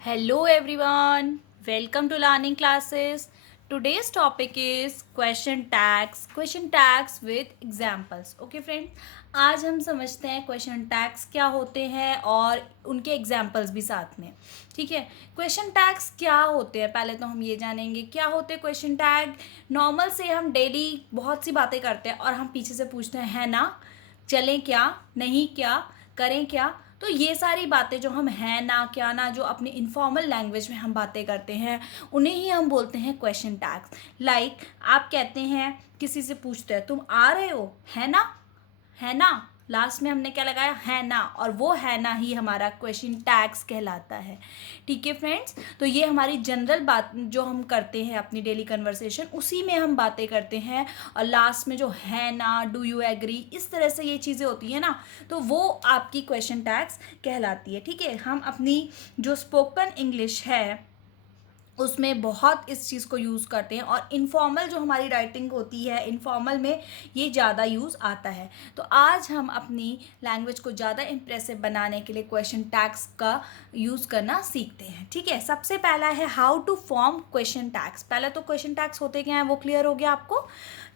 Hello everyone, welcome to learning classes. Today's topic is question tags with examples. Okay friends, आज हम समझते हैं question tags क्या होते हैं और उनके एग्जाम्पल्स भी साथ में. ठीक है, क्वेश्चन टैग्स क्या होते हैं पहले तो हम ये जानेंगे क्या होते हैं क्वेश्चन टैग. नॉर्मल से हम डेली बहुत सी बातें करते हैं और हम पीछे से पूछते हैं है ना, चलें क्या, नहीं क्या, करें क्या. तो ये सारी बातें जो हम हैं ना क्या ना जो अपनी इनफॉर्मल लैंग्वेज में हम बातें करते हैं उन्हें ही हम बोलते हैं क्वेश्चन टैग्स. लाइक आप कहते हैं, किसी से पूछते हैं तुम आ रहे हो, है ना, लास्ट में हमने क्या लगाया, है ना, और वो है ना ही हमारा क्वेश्चन टैग्स कहलाता है. ठीक है फ्रेंड्स, तो ये हमारी जनरल बात जो हम करते हैं अपनी डेली कन्वर्सेशन उसी में हम बातें करते हैं. और लास्ट में जो है ना, डू यू एग्री, इस तरह से ये चीज़ें होती है ना, तो वो आपकी क्वेश्चन टैग्स कहलाती है. ठीक है, हम अपनी जो स्पोकन इंग्लिश है उसमें बहुत इस चीज़ को यूज़ करते हैं और इनफॉर्मल जो हमारी राइटिंग होती है इनफॉर्मल में ये ज़्यादा यूज़ आता है. तो आज हम अपनी लैंग्वेज को ज़्यादा इम्प्रेसिव बनाने के लिए क्वेश्चन टैग्स का यूज़ करना सीखते हैं. ठीक है, सबसे पहला है how to form question tags. पहले तो क्वेश्चन टैग्स होते क्या हैं वो क्लियर हो गया आपको.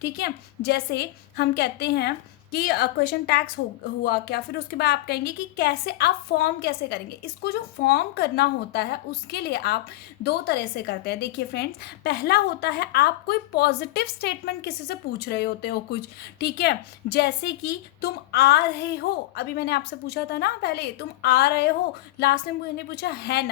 ठीक है, जैसे हम कहते हैं कि क्वेश्चन टैग्स हुआ क्या, फिर उसके बाद आप कहेंगे कि कैसे आप फॉर्म कैसे करेंगे. इसको जो फॉर्म करना होता है उसके लिए आप दो तरह से करते हैं. देखिए फ्रेंड्स, पहला होता है आप कोई पॉजिटिव स्टेटमेंट किसी से पूछ रहे होते हो कुछ. ठीक है, जैसे कि तुम आ रहे हो, अभी मैंने आपसे पूछा था ना पहले तुम आ रहे हो, लास्ट में मैंने पूछा है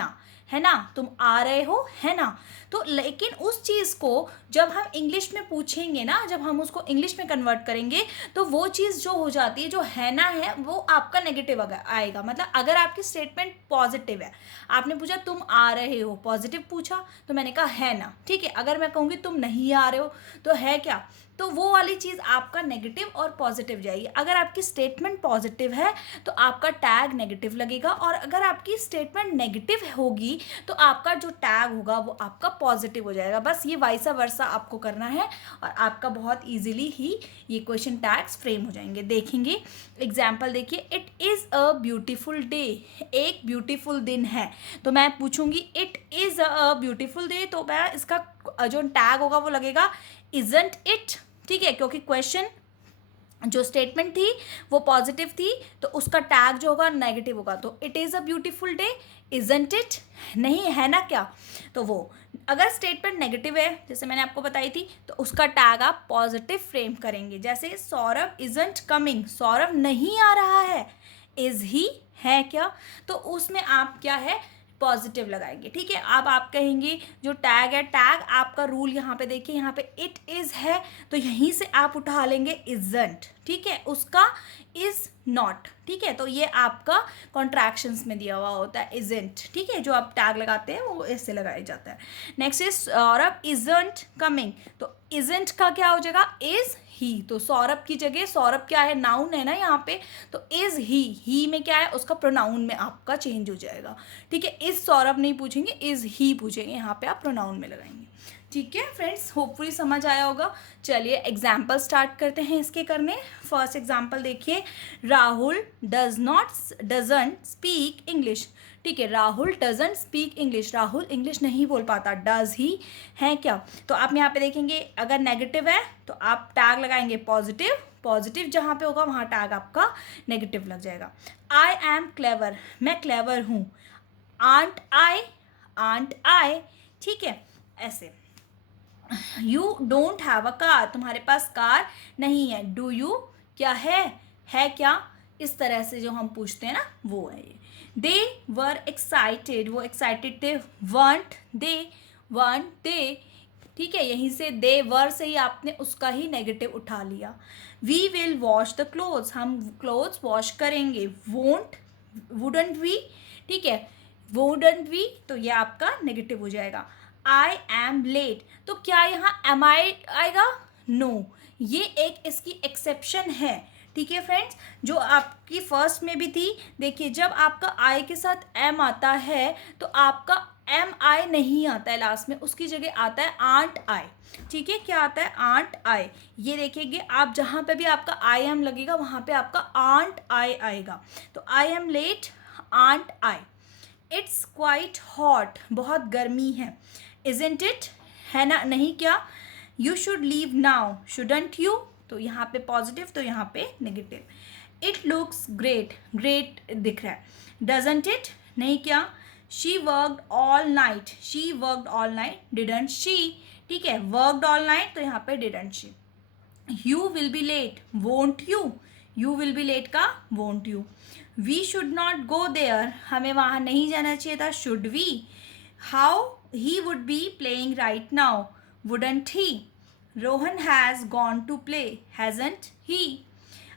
ना, तुम आ रहे हो, है ना. तो लेकिन उस चीज़ को जब हम इंग्लिश में पूछेंगे ना, जब हम उसको इंग्लिश में कन्वर्ट करेंगे तो वो चीज़ जो हो जाती है, जो है ना है, वो आपका नेगेटिव आएगा. मतलब अगर आपकी स्टेटमेंट पॉजिटिव है, आपने पूछा तुम आ रहे हो, पॉजिटिव पूछा तो मैंने कहा है ना. ठीक है, अगर मैं कहूँगी तुम नहीं आ रहे हो तो है क्या, तो वो वाली चीज़ आपका नेगेटिव और पॉजिटिव जाएगी. अगर आपकी स्टेटमेंट पॉजिटिव है तो आपका टैग नेगेटिव लगेगा, और अगर आपकी स्टेटमेंट नेगेटिव होगी तो आपका जो टैग होगा वो आपका पॉजिटिव हो जाएगा. बस ये वाइसा वर्सा आपको करना है और आपका बहुत इजीली ही ये क्वेश्चन टैग्स फ्रेम हो जाएंगे. देखेंगे एग्जाम्पल, देखिए it is a beautiful day, एक ब्यूटीफुल दिन है. तो मैं पूछूंगी it is a beautiful day, तो मैं इसका जो टैग होगा वो लगेगा इजंट इट. ठीक है, क्योंकि क्वेश्चन जो स्टेटमेंट थी वो पॉजिटिव थी तो उसका टैग जो होगा नेगेटिव होगा. तो it is a beautiful day, isn't it, नहीं है ना क्या. तो वो अगर स्टेटमेंट नेगेटिव है जैसे मैंने आपको बताई थी तो उसका टैग आप पॉजिटिव फ्रेम करेंगे. जैसे सौरभ इजंट कमिंग, सौरभ नहीं आ रहा है, इज ही, है क्या, तो उसमें आप क्या है पॉजिटिव लगाएंगे. ठीक है, अब आप कहेंगे जो टैग है, टैग आपका रूल यहाँ पे देखिए, यहाँ पे इट इज़ है तो यहीं से आप उठा लेंगे इजंट. ठीक है, उसका इज नॉट. ठीक है, तो ये आपका कॉन्ट्रैक्शंस में दिया हुआ होता है इजंट. ठीक है, जो आप टैग लगाते हैं वो ऐसे लगाया जाता है. Next is Saurabh isn't coming, तो इजंट का क्या हो जाएगा इज ही. तो सौरभ की जगह, सौरभ क्या है नाउन है ना यहाँ पे, तो इज ही में क्या है उसका प्रोनाउन में आपका चेंज हो जाएगा. ठीक है, इज सौरभ नहीं पूछेंगे, इज ही पूछेंगे, यहाँ पे आप प्रोनाउन में लगाएंगे. ठीक है फ्रेंड्स, होपफुली समझ आया होगा. चलिए एग्जाम्पल स्टार्ट करते हैं इसके करने. फर्स्ट एग्जाम्पल देखिए, राहुल डजंट स्पीक इंग्लिश. ठीक है, Rahul doesn't speak English, Rahul English नहीं बोल पाता. डज ही है क्या, तो आप यहाँ पे देखेंगे अगर नेगेटिव है तो आप टैग लगाएंगे पॉजिटिव, पॉजिटिव जहाँ पे होगा वहाँ टैग आपका नेगेटिव लग जाएगा. आई एम क्लेवर, मैं क्लेवर हूँ. आंट आई. ठीक है, ऐसे. You don't have a car, तुम्हारे पास कार नहीं है. डू यू, क्या है क्या, इस तरह से जो हम पूछते हैं ना वो है ये. दे वर एक्साइटेड, वो एक्साइटेड थे. Want they. ठीक है, यहीं से दे वर से ही आपने उसका ही नेगेटिव उठा लिया. We will wash the clothes, हम क्लोथ्स वॉश करेंगे. Wouldn't we. ठीक है, वुडंट वी तो ये आपका नेगेटिव हो जाएगा. आई एम लेट, तो क्या यहाँ एम आई आएगा, नो. ये एक इसकी एक्सेप्शन है. ठीक है फ्रेंड्स, जो आपकी फर्स्ट में भी थी, देखिए जब आपका आई के साथ एम आता है तो आपका एम आई नहीं आता है लास्ट में, उसकी जगह आता है आंट आई. ठीक है, क्या आता है आंट आई. ये देखिएगे आप जहाँ पे भी आपका आई एम लगेगा वहाँ पे आपका आंट आई आएगा. तो I am late, aren't I. It's quite hot, बहुत गर्मी है. इजंट इट, है ना, नहीं क्या. You should leave now, shouldn't you. तो यहाँ पे पॉजिटिव, तो यहाँ पे negative. It looks great, great दिख रहा है. डजंट इट, नहीं क्या. She worked all night, she worked all night, didn't she. ठीक है, वर्कड ऑल नाइट, तो यहाँ पे didn't she. You will be late, won't you. You will be late का won't you. We should not go there, हमें वहाँ नहीं जाना चाहिए था, should we. How he would be playing right now, wouldn't he. Rohan has gone to play, hasn't he.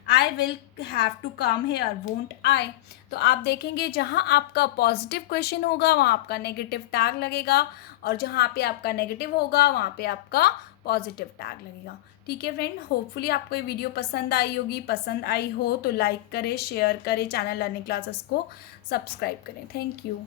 I will have to come here, won't I. तो आप देखेंगे जहाँ आपका पॉजिटिव क्वेश्चन होगा वहाँ आपका नेगेटिव टैग लगेगा, और जहाँ पे आपका नेगेटिव होगा वहाँ पे आपका पॉजिटिव टैग लगेगा. ठीक है फ्रेंड, होपफुली आपको ये वीडियो पसंद आई होगी. पसंद आई हो तो लाइक करें, शेयर करें, चैनल लर्निंग क्लासेस को सब्सक्राइब करें. Thank you.